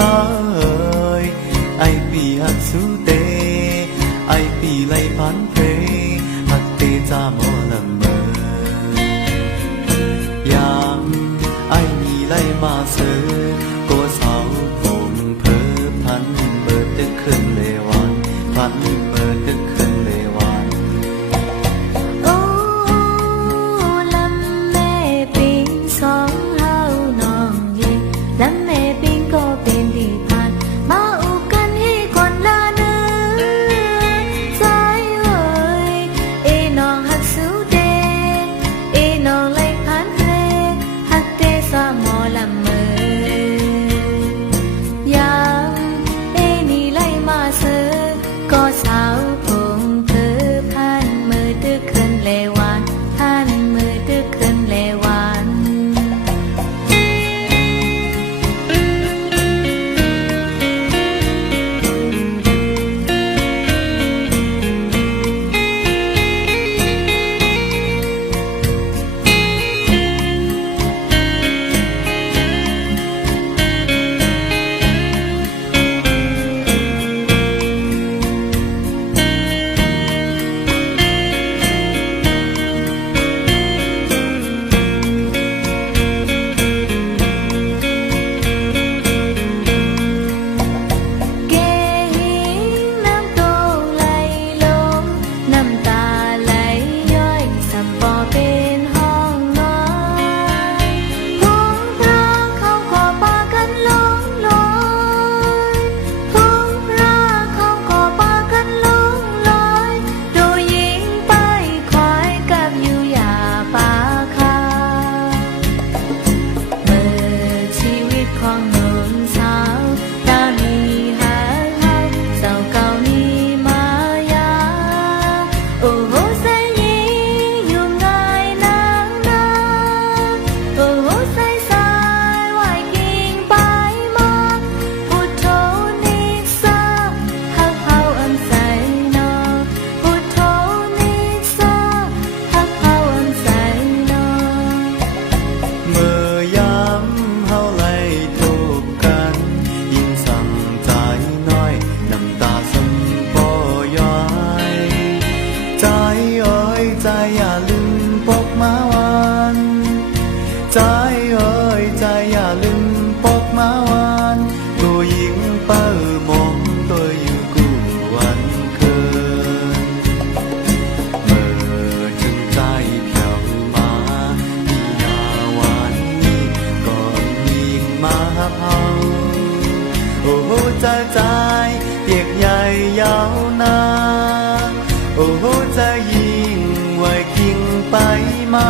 เอ่ยไอปีหักสูเตไอปีไลพันเพหักเตจาหมอลำเมอยามไอมีไลมาเสือก็เศร้าผมเพ้อพันเบิดตึกขึ้นเลวันพันเบิดตึกขึ้นเลวันโอ้ลำแม่ปิงสองเฮาน้องเย่ลำแม่ปิงก็เป็นที่พันมาอุกันให้คนละเนื้อใจเอ่ยเอน้องหักสูเดเอน้องไล่พันเพลหักเตสะหมอลำเมอยามเอนี่ไล่มาเสือก็สาวผมเธอพันมือตึกขึ้นเลวันพันมือตึกขึ้นเลวัน เกหิงน้ำโตไหลลงน้ำตาไหลย้อยสับปอเป็นห้องนอนพงพระเขาขอปากันลงลอยพงพระเขาขอปากันลงลอยดูหญิงไปคอยกับอยู่ยาป่าคาเมื่อชีวิตของหนุ่มสาวตามีหาเฮาเจ้าเก่านี้มายาโอ้โหใส่ยิงอยู่ง่ายนางนาโอ้โหใส่สายไหวกิ่งไปมาพุทโธนิสาหักเฮาอันใส่นอพุทโธนิสาหักเฮาอันใส่นอ เมื่อยามเฮาไล่ทุกข์กันยิ่งสั่งใจน้อยน้ำตาซึมบ่ย้อยใจเอ่ยใจอย่าลืมปกมาวันใจเอ่ยใจอย่าลืมปกมาวันตัวหญิงเป้ามองตัวอยู่กูวันเกินเมื่อถึงใจเพียวมาที่ยาวันนี้ก่อนยิงมาเผาโอ้โหใจเปียกใหญ่ยาวนานโอ้โหใจยิ่งไว้กิ่งไปมา